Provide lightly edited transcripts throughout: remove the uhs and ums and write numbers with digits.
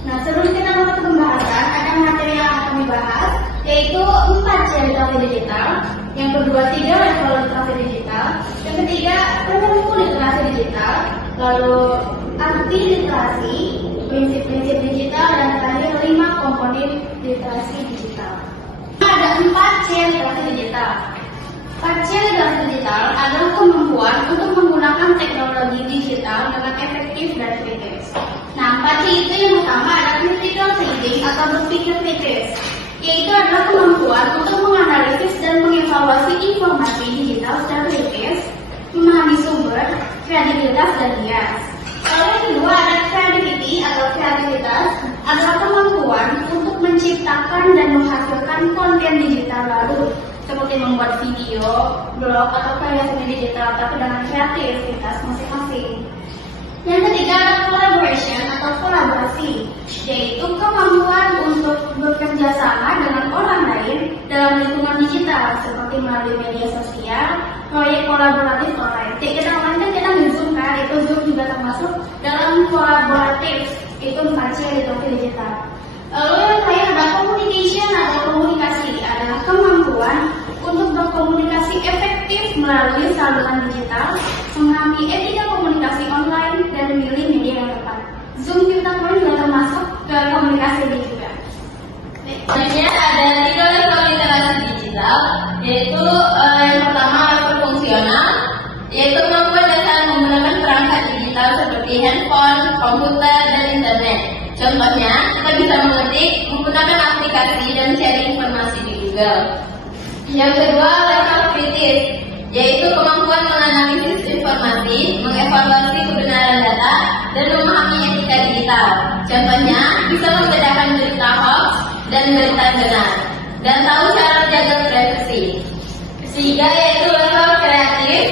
Nah, sebelum kita masuk ke pembahasan, ada materi yang akan dibahas, yaitu 4 C literasi digital, yang kedua 3 level literasi digital, yang ketiga perilaku literasi digital, lalu arti literasi, prinsip-prinsip digital, dan terakhir 5 komponen literasi digital. Ada 4 C literasi digital. 4 C literasi digital adalah kemampuan untuk menggunakan teknologi digital dengan efektif dan kritis. Nah, 4 C itu yang pertama ada critical thinking atau berpikir kritis, yaitu adalah kemampuan untuk menganalisis dan mengevaluasi informasi digital secara kritis, memahami sumber, kredibilitas, dan bias. Lalu yang kedua ada creativity atau kreativitas, adalah kemampuan untuk menciptakan dan menghasilkan konten digital baru, seperti membuat video, blog, atau karya seni digital, tapi dengan kreativitas masing-masing. Yang ketiga ada collaboration atau kolaborasi, yaitu kemampuan untuk bekerja sama dengan orang lain dalam lingkungan digital, seperti melalui media sosial, proyek kolaboratif online. Kita kemarin kan kita nge-zoom kan, itu Zoom juga termasuk dalam kolaboratif, itu 4C literasi digital. Lalu yang terakhir ada communication atau komunikasi, adalah kemampuan untuk berkomunikasi efektif melalui saluran digital, memahami etika komunikasi online, dan memilih media yang tepat. Zoom kita pun juga termasuk ke komunikasi ini juga. Selanjutnya ada 3 level literasi digital, yaitu yang pertama level fungsional, yaitu kemampuan dasar menggunakan perangkat digital seperti handphone, komputer, dan internet. Contohnya, kita bisa mengetik, menggunakan aplikasi, dan cari informasi di Google. Yang kedua, level kritis, yaitu kemampuan menganalisis informasi, mengevaluasi kebenaran data, dan memahami etika digital. Contohnya, bisa membedakan berita hoax dan berita benar, dan tahu cara menjaga privasi. Ketiga, yaitu level kreatif,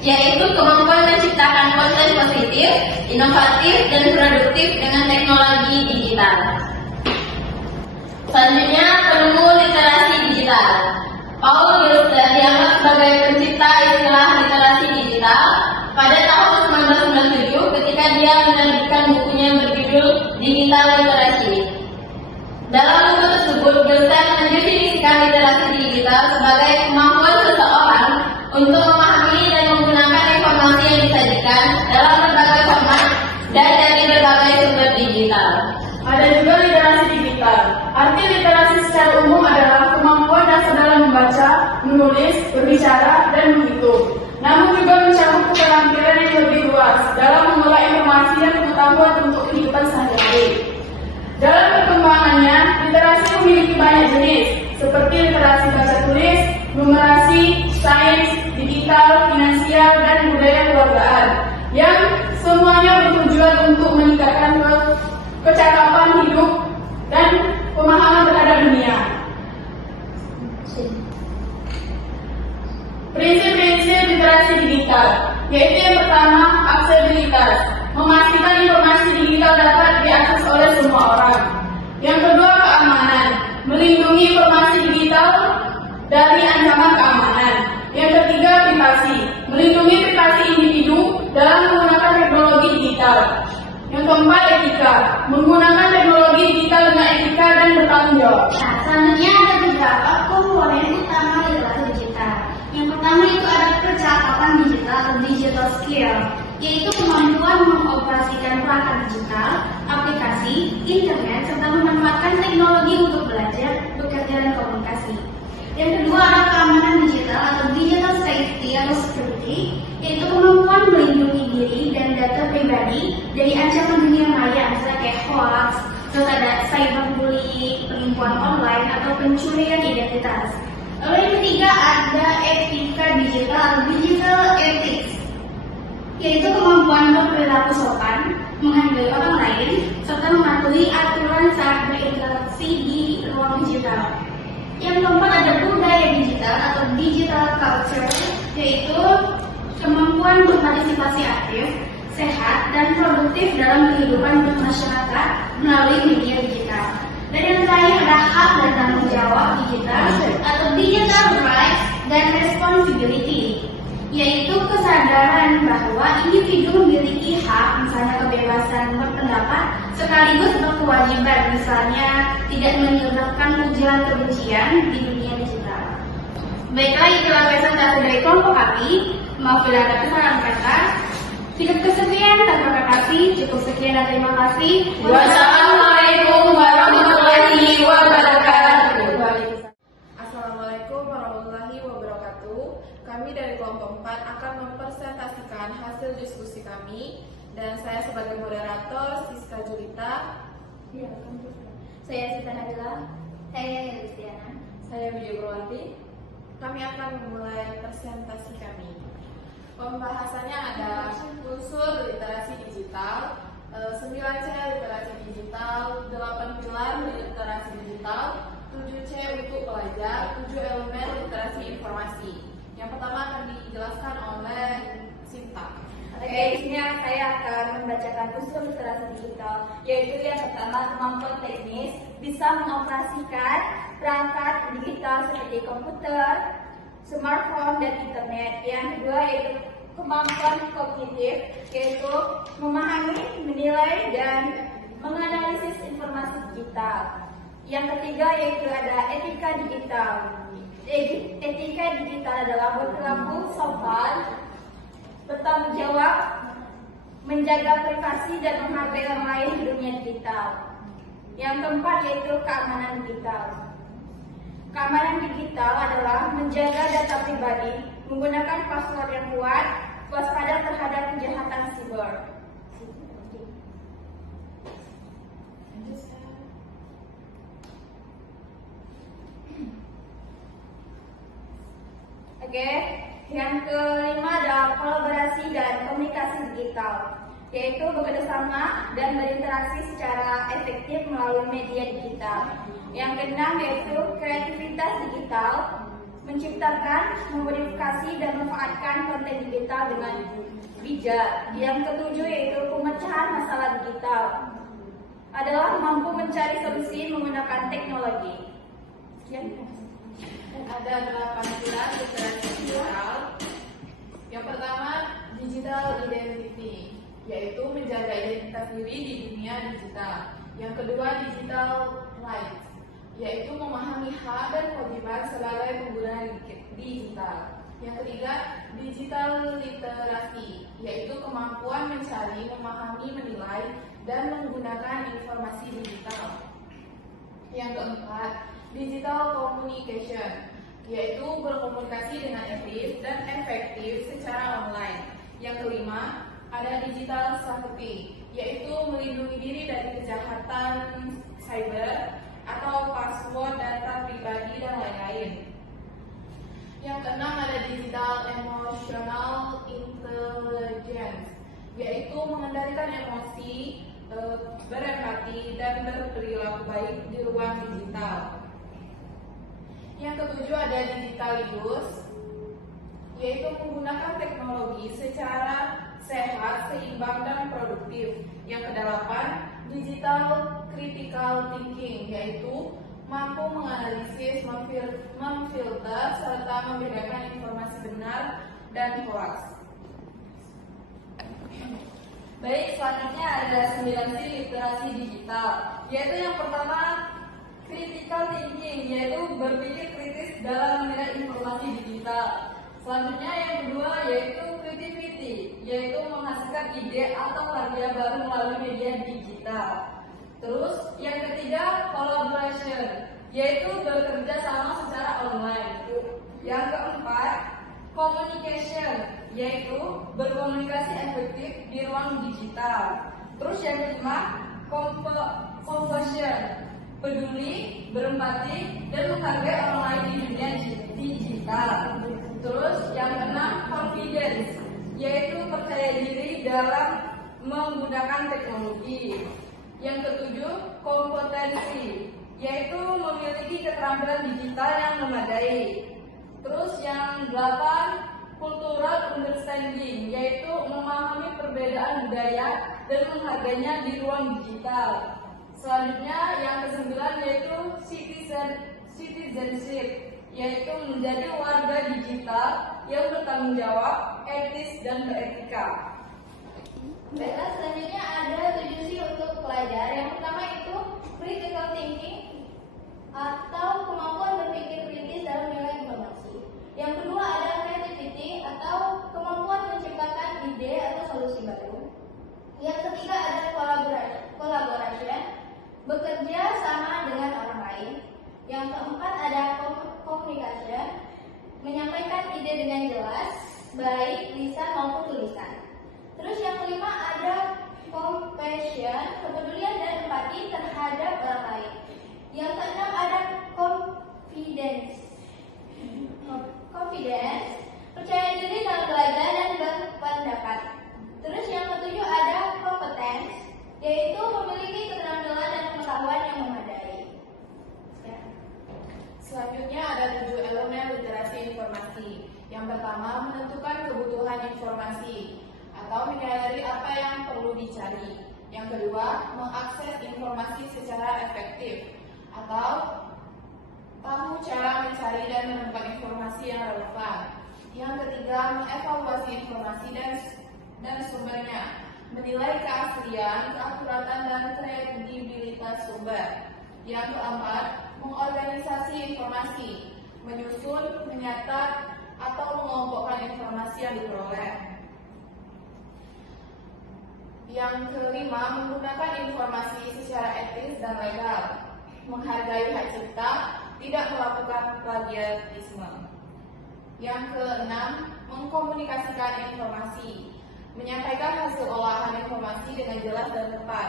yaitu kemampuan menciptakan konten positif, inovatif, dan produktif dengan teknologi digital. Selanjutnya, penemu literasi digital. Paul Gilster dianggap sebagai pencipta istilah literasi digital pada tahun 1997 ketika dia menerbitkan bukunya yang berjudul Digital Literacy. Dalam buku tersebut, Gilster mendefinisikan literasi digital sebagai kemampuan seseorang untuk memahami dan menggunakan informasi yang disajikan dalam berbagai format dan dari berbagai sumber digital. Ada juga literasi digital. Arti literasi secara umum adalah kemampuan dasar dalam membaca, menulis, berbicara, dan menghitung. Namun juga mencakup keterampilan yang lebih luas dalam mengolah informasi dan pengetahuan untuk kehidupan sehari-hari. Dalam perkembangannya, literasi memiliki banyak jenis, seperti literasi baca tulis, numerasi, sains, digital, finansial, dan budaya keluargaan, yang semuanya bertujuan untuk meningkatkan kecakapan hidup dan pemahaman terhadap dunia. Prinsip-prinsip literasi digital, yaitu yang pertama, aksesibilitas, memastikan informasi digital dapat diakses oleh semua orang. Yang kedua, keamanan, melindungi informasi digital dari ancaman keamanan. Yang ketiga, privasi, melindungi privasi individu dalam menggunakan teknologi digital. Yang keempat, etika, menggunakan teknologi digital dengan etika dan bertanggung jawab. Nah, selanjutnya ada beberapa komponen utama literasi digital. Yang pertama itu ada percakapan digital atau digital skill, yaitu kemampuan mengoperasikan perangkat digital, aplikasi, internet, serta memanfaatkan teknologi untuk belajar, bekerja, dan komunikasi. Yang kedua ada keamanan digital atau digital safety atau security, yaitu kemampuan melindungi diri dan data pribadi dari ancaman dunia maya, misalnya kayak hoax, terus ada cyberbullying, penipuan online, atau pencurian identitas. Lalu yang ketiga ada etika digital atau digital ethics, yaitu kemampuan berperilaku sopan, menghargai orang lain, serta mematuhi aturan saat berinteraksi di ruang digital. Yang keempat ada budaya digital atau digital culture, yaitu kemampuan berpartisipasi aktif, sehat, dan produktif dalam kehidupan bermasyarakat melalui media digital. Dan yang terakhir ada hak dan tanggung jawab digital atau digital rights dan responsibility, yaitu kesadaran bahwa individu memiliki hak, misalnya kebebasan berpendapat, sekaligus berkewajiban, misalnya tidak menyebabkan ujaran kebencian di dunia digital. Baiklah, itulah presentasi dari kelompok kami. Maaf bila ada kesalahan kata. Cukup kesekian, terima kasih. Cukup sekian dan terima kasih. Wassalamualaikum warahmatullahi wabarakatuh. Assalamualaikum warahmatullahi wabarakatuh. Kami dari kelompok 4 akan mempresentasikan hasil diskusi kami, dan saya sebagai moderator Siska Julita. Saya Sita Nabila. Saya Yulistiana. Saya Widya Purwanti. Kami akan memulai presentasi kami. Pembahasannya ada unsur literasi digital, 9C literasi digital, 8 pilar literasi digital, 7C untuk pelajar, 7 elemen literasi informasi. Yang pertama akan dijelaskan oleh Sinta. Oke, di sini saya akan membacakan unsur literasi digital, yaitu yang pertama kemampuan teknis, bisa mengoperasikan perangkat digital seperti komputer, smartphone, dan internet. Yang kedua yaitu kemampuan kognitif, yaitu memahami, menilai, dan menganalisis informasi digital. Yang ketiga yaitu ada etika digital. Etika digital adalah berperilaku sopan, bertanggung jawab, menjaga privasi, dan menghargai orang lain di dunia digital. Yang keempat yaitu keamanan digital. Keamanan digital adalah menjaga data pribadi, menggunakan password yang kuat, waspada terhadap kejahatan siber. Oke, yang kelima adalah kolaborasi dan komunikasi digital, yaitu bekerjasama dan berinteraksi secara efektif melalui media digital. Yang keenam yaitu kreativitas digital, menciptakan, memodifikasi, dan memanfaatkan konten digital dengan bijak. Yang ketujuh yaitu pemecahan masalah digital, adalah mampu mencari solusi menggunakan teknologi. Sekian. Ada 8 pilar literasi digital. Yang pertama, digital identity, yaitu menjaga identitas diri di dunia digital. Yang kedua, digital rights, yaitu memahami hak dan kewajiban sebagai pengguna digital. Yang ketiga, digital literasi, yaitu kemampuan mencari, memahami, menilai, dan menggunakan informasi digital. Yang keempat, digital communication, yaitu berkomunikasi dengan etis dan efektif secara online. Yang kelima, ada digital safety, yaitu melindungi diri dari kejahatan cyber atau password, data pribadi, dan lain-lain. Yang keenam ada digital emotional intelligence, yaitu mengendalikan emosi, berempati, dan berperilaku baik di ruang digital. Yang ketujuh ada digitalitas, yaitu menggunakan teknologi secara sehat, seimbang, dan produktif. Yang kedelapan, digital critical thinking, yaitu mampu menganalisis, memfilter, serta membedakan informasi benar dan hoax. Baik, selanjutnya ada 9C literasi digital, yaitu yang pertama critical thinking, yaitu berpikir kritis dalam menilai informasi digital. Selanjutnya yang kedua yaitu creativity, yaitu menghasilkan ide atau karya baru melalui media digital. Terus yang ketiga collaboration, yaitu bekerja sama secara online. Yang keempat communication, yaitu berkomunikasi efektif di ruang digital. Terus yang kelima compassion, peduli, berempati, dan menghargai orang lain di dunia digital. Terus yang keenam confidence, yaitu percaya diri dalam menggunakan teknologi. Yang ketujuh kompetensi, yaitu memiliki keterampilan digital yang memadai. Terus yang 8 cultural understanding, yaitu memahami perbedaan budaya dan menghargainya di ruang digital. Selanjutnya yang ke-9 yaitu citizenship, yaitu menjadi warga digital yang bertanggung jawab, etis, dan beretika. Baiklah, selanjutnya ada 7C untuk pelajar, dengan jelas, baik lisan maupun tulisan. Terus yang kelima ada compassion, kepedulian dan empati terhadap orang lain. Yang keenam ada confidence, percaya diri dalam belajar dan berpendapat. Terus yang ketujuh ada competence, yaitu memiliki keterampilan dan pengetahuan yang memadai. Selanjutnya ada 7 elemen literasi informasi. Yang pertama, menentukan kebutuhan informasi atau menyadari apa yang perlu dicari. Yang kedua, mengakses informasi secara efektif atau tahu cara mencari dan menemukan informasi yang relevan. Yang ketiga, mengevaluasi informasi dan sumbernya, menilai keaslian, keakuratan, dan kredibilitas sumber. Yang keempat, mengorganisasi informasi, menyusun, menyatat, atau mengelompokkan informasi yang diperoleh. Yang kelima, menggunakan informasi secara etis dan legal, menghargai hak cipta, tidak melakukan plagiarisme. Yang keenam, mengkomunikasikan informasi, menyampaikan hasil olahan informasi dengan jelas dan tepat.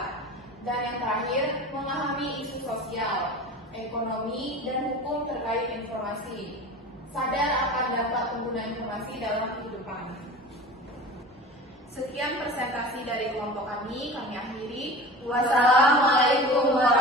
Dan yang terakhir, memahami isu sosial, ekonomi, dan hukum terkait informasi. Sadar akan dampak pengguna informasi dalam kehidupan. Sekian presentasi dari kelompok kami akhiri. Wassalamualaikum warahmatullahi wabarakatuh.